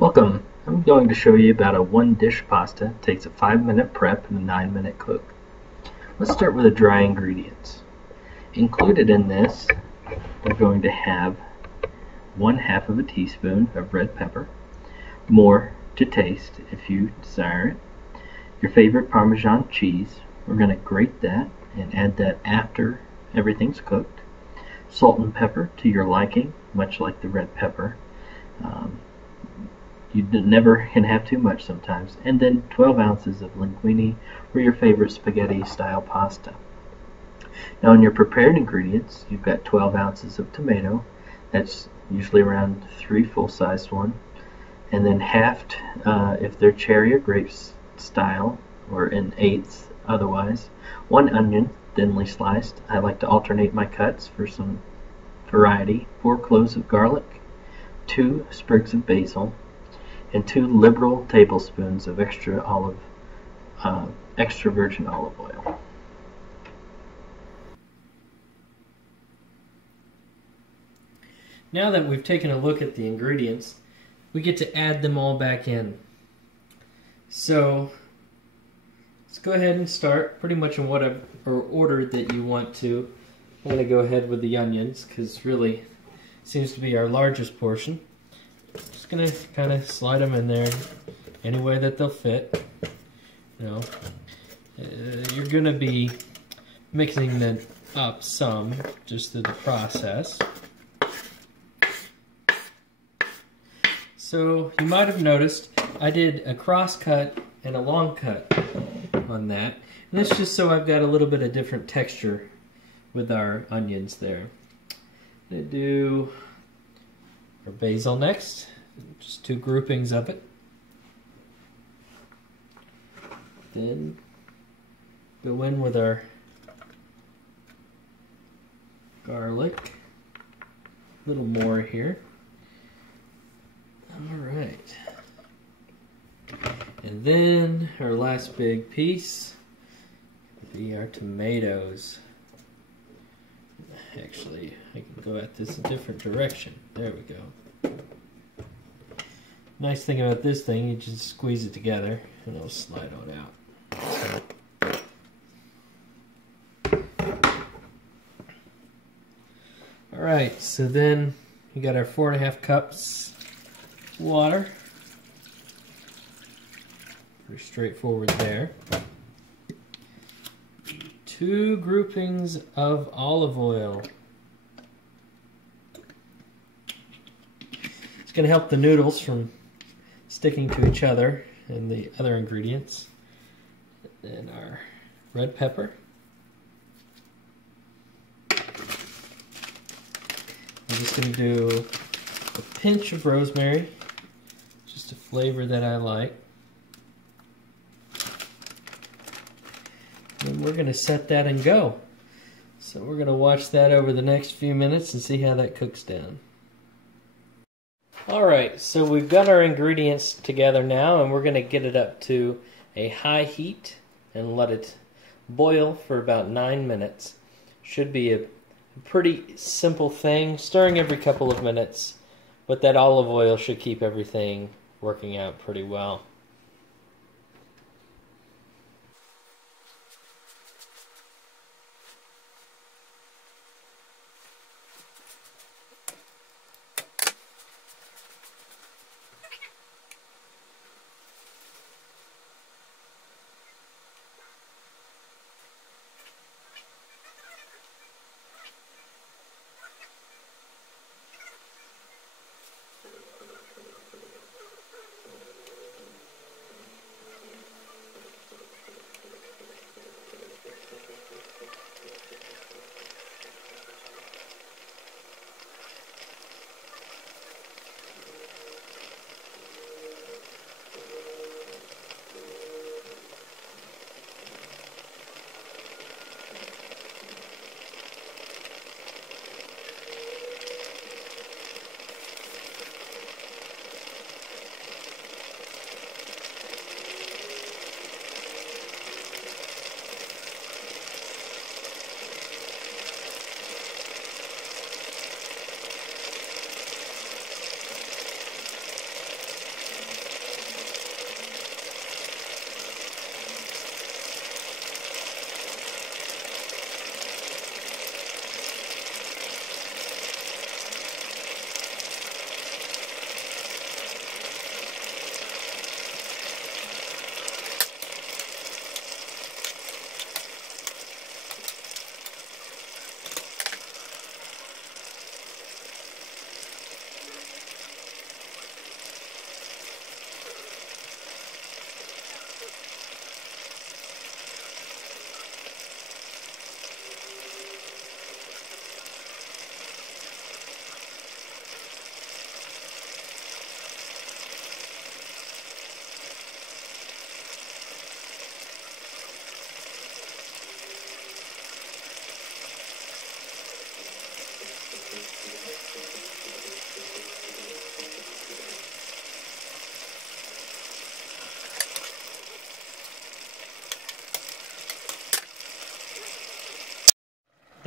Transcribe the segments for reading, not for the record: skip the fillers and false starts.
Welcome! I'm going to show you about a one-dish pasta. It takes a 5-minute prep and a 9-minute cook. Let's start with the dry ingredients. Included in this, we're going to have 1/2 of a teaspoon of red pepper, more to taste if you desire it, your favorite Parmesan cheese. We're going to grate that and add that after everything's cooked, salt and pepper to your liking, much like the red pepper. You never can have too much sometimes. And then 12 ounces of linguine or your favorite spaghetti style pasta. Now in your prepared ingredients, you've got 12 ounces of tomato. That's usually around 3 full-sized ones. And then halved if they're cherry or grape style, or in eighths otherwise. 1 onion, thinly sliced. I like to alternate my cuts for some variety. 4 cloves of garlic, 2 sprigs of basil, and 2 liberal tablespoons of extra virgin olive oil. Now that we've taken a look at the ingredients, we get to add them all back in. So let's go ahead and start pretty much in whatever order that you want to. I'm going to go ahead with the onions because really seems to be our largest portion. Just going to kind of slide them in there any way that they'll fit. You're going to be mixing them up some just through the process. So you might have noticed I did a cross cut and a long cut on that. And that's just so I've got a little bit of different texture with our onions there. I'm going to do our basil next, just 2 groupings of it. Then go in with our garlic, a little more here. Alright. And then our last big piece would be our tomatoes. Actually, I can go at this a different direction. There we go. Nice thing about this thing, you just squeeze it together and it'll slide on out. Alright, so then you got our 4.5 cups water. Pretty straightforward there. 2 groupings of olive oil. It's going to help the noodles from sticking to each other and the other ingredients. And our red pepper. I'm just going to do a pinch of rosemary, just a flavor that I like. And we're going to set that and go. So we're going to watch that over the next few minutes and see how that cooks down. Alright, so we've got our ingredients together now, and we're going to get it up to a high heat and let it boil for about 9 minutes. Should be a pretty simple thing, stirring every couple of minutes, but that olive oil should keep everything working out pretty well.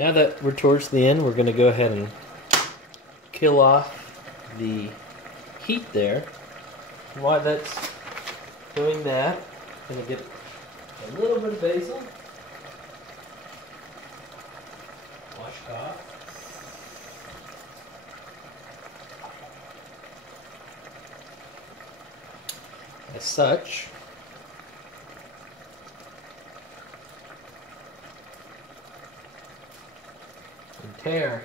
Now that we're towards the end, we're going to go ahead and kill off the heat there. While that's doing that, I'm going to get a little bit of basil. Washcloth. As such, and tear.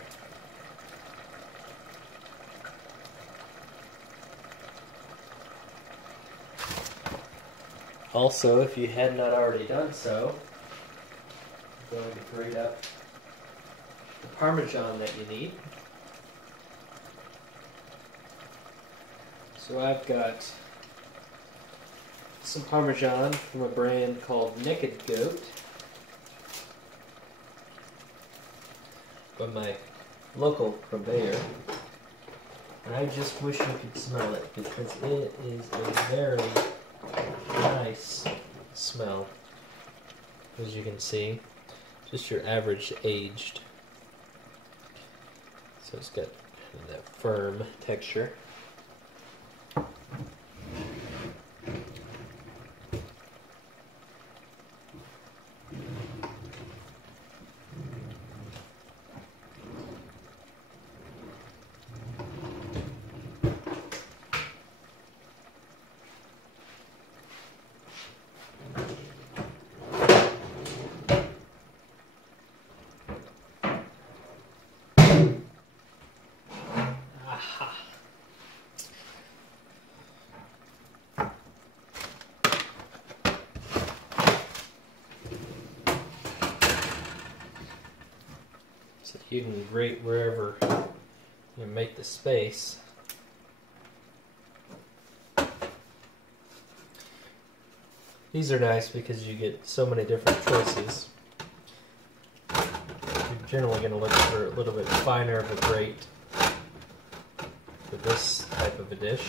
Also, if you had not already done so, I'm going to grate up the Parmesan that you need. So I've got some Parmesan from a brand called Naked Goat by my local purveyor. And I just wish you could smell it because it is a very nice smell. As you can see, just your average aged. So it's got that firm texture. So you can grate wherever you make the space. These are nice because you get so many different choices. You're generally going to look for a little bit finer of a grate for this type of a dish.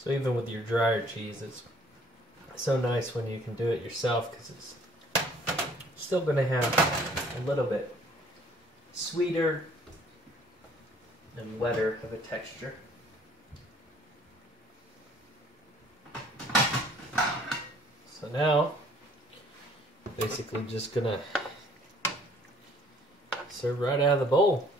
So even with your drier cheese, it's so nice when you can do it yourself because it's still going to have a little bit sweeter and wetter of a texture. So now, basically just going to serve right out of the bowl.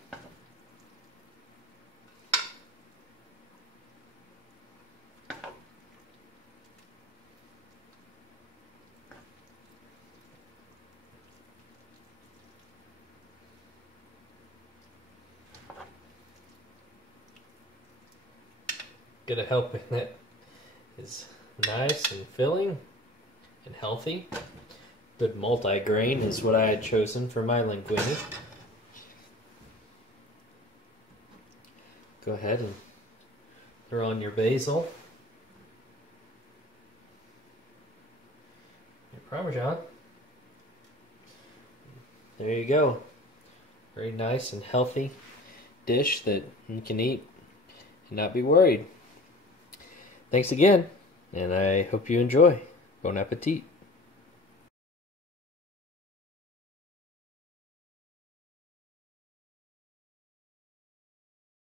Get a helping that is nice and filling and healthy. Good multi-grain is what I had chosen for my linguine. Go ahead and throw on your basil, your Parmesan. There you go. Very nice and healthy dish that you can eat and not be worried. Thanks again, and I hope you enjoy. Bon appetit.